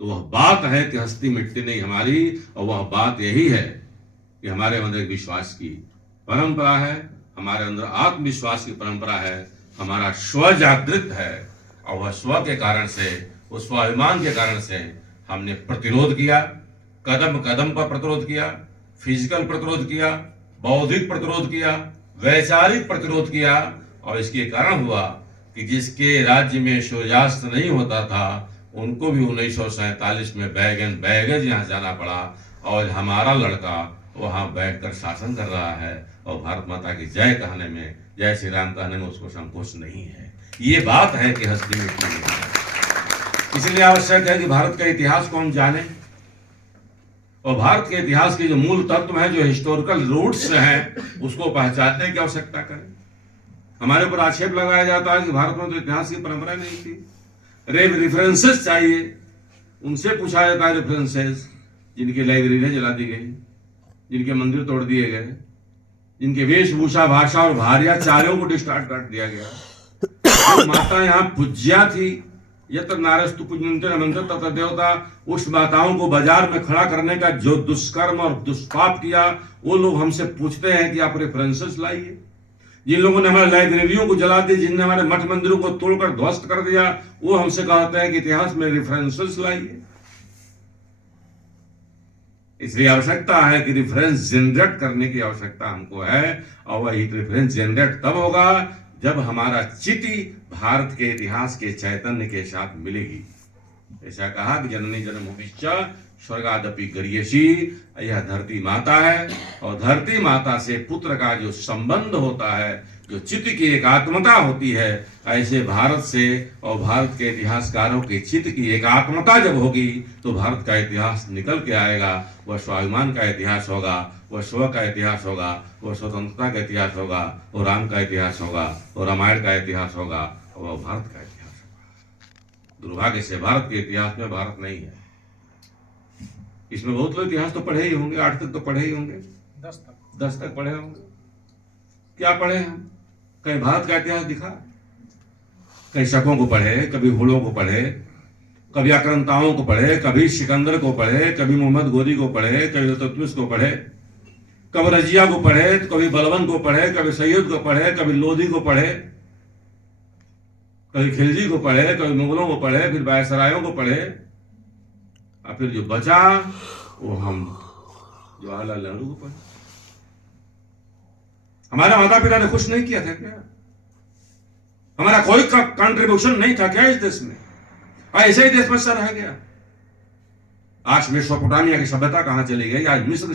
तो वह बात है कि हस्ती मिटती नहीं हमारी, और वह बात यही है कि हमारे अंदर एक विश्वास की परंपरा है, हमारे अंदर आत्मविश्वास की परंपरा है, हमारा स्व जागृत है, और वह स्व के कारण से, उस स्वाभिमान के कारण से हमने प्रतिरोध किया, कदम कदम पर प्रतिरोध किया, फिजिकल प्रतिरोध किया, बौद्धिक प्रतिरोध किया, वैचारिक प्रतिरोध किया। और इसके कारण हुआ कि जिसके राज्य में सूर्यास्त नहीं होता था उनको भी 1947 में बैगेज यहाँ जाना पड़ा, और हमारा लड़का वहाँ बैठकर शासन कर रहा है, और भारत माता की जय कहने में, जय श्री राम कहने में उसको संकोच नहीं है। ये बात है कि हस्ती मिटती नहीं है। इसलिए आवश्यक है कि भारत का इतिहास को हम जाने, और भारत के इतिहास के जो मूल तत्व हैं, जो हिस्टोरिकल रूट्स हैं, उसको पहचानने की आवश्यकता करें। हमारे ऊपर आक्षेप लगाया जाता है कि भारत में तो इतिहास की परंपरा नहीं थी, रेफरेंसेस चाहिए। उनसे पूछा जाता है रेफरेंसेस, जिनकी लाइब्रेरियां जला दी गई, जिनके मंदिर तोड़ दिए गए, जिनके वेशभूषा, भाषा और भार्याचार्यों को डिस्टार्ट कर दिया गया। तो माता यहाँ पूज्या थी, यत्र नारस्तु पूज्यन्ते नमन्ते तत्र देवता। उस माताओं को बाजार में खड़ा करने का जो दुष्कर्म और दुष्पाप किया, वो लोग हमसे पूछते हैं कि आप रेफरेंसेस लाइए। जिन लोगों ने हमारे लाइब्रेरियों को जला दी, जिनने हमारे मठ मंदिरों को तोड़कर ध्वस्त कर दिया, वो हमसे कहते हैं कि इतिहास में रेफरेंसेस लाइए। इसलिए आवश्यकता है कि रेफरेंस जनरेट करने की आवश्यकता हमको है, और वही रेफरेंस जनरेट तब होगा जब हमारा चिति भारत के इतिहास के चैतन्य के साथ मिलेगी। ऐसा कहा कि जननी जन्मभूमिश्च स्वर्गादपि गरीयसी, यह धरती माता है, और धरती माता से पुत्र का जो संबंध होता है, जो चित्त की एकात्मता होती है, ऐसे भारत से और भारत के इतिहासकारों के चित्त की एकात्मता जब होगी तो भारत का इतिहास निकल के आएगा। वह स्वाभिमान का इतिहास होगा, वह स्व का इतिहास होगा, वह स्वतंत्रता का इतिहास होगा, वो राम का इतिहास होगा, वो रामायण का इतिहास होगा, और वह भारत का इतिहास होगा। दुर्भाग्य से भारत के इतिहास में भारत नहीं है। इसमें बहुत लोग इतिहास तो पढ़े ही होंगे, 8 तक तो पढ़े ही होंगे, 10 तक पढ़े होंगे। क्या पढ़े हम? कहीं भारत का इतिहास दिखा? कहीं शकों को पढ़े, कभी हुड़ों को पढ़े, कभी आक्रांताओं को पढ़े, कभी सिकंदर को पढ़े, कभी मोहम्मद गोरी को पढ़े, कभी इल्तुतमिश को पढ़े, कभी रजिया को पढ़े, कभी बलबन को पढ़े, कभी सैयद को पढ़े, कभी लोधी को पढ़े, कभी खिलजी को पढ़े, कभी मुगलों को पढ़े, फिर वायसरायों को पढ़े, और फिर जो बचा वो हम जवाहरलाल नेहरू को पढ़े। हमारा माता पिता ने कुछ नहीं किया था क्या? हमारा कोई कंट्रीब्यूशन नहीं था क्या इस देश में? ऐसे ही देश में रह गया। आज मेसोपोटामिया की सभ्यता कहां चली गई? आज मिस्र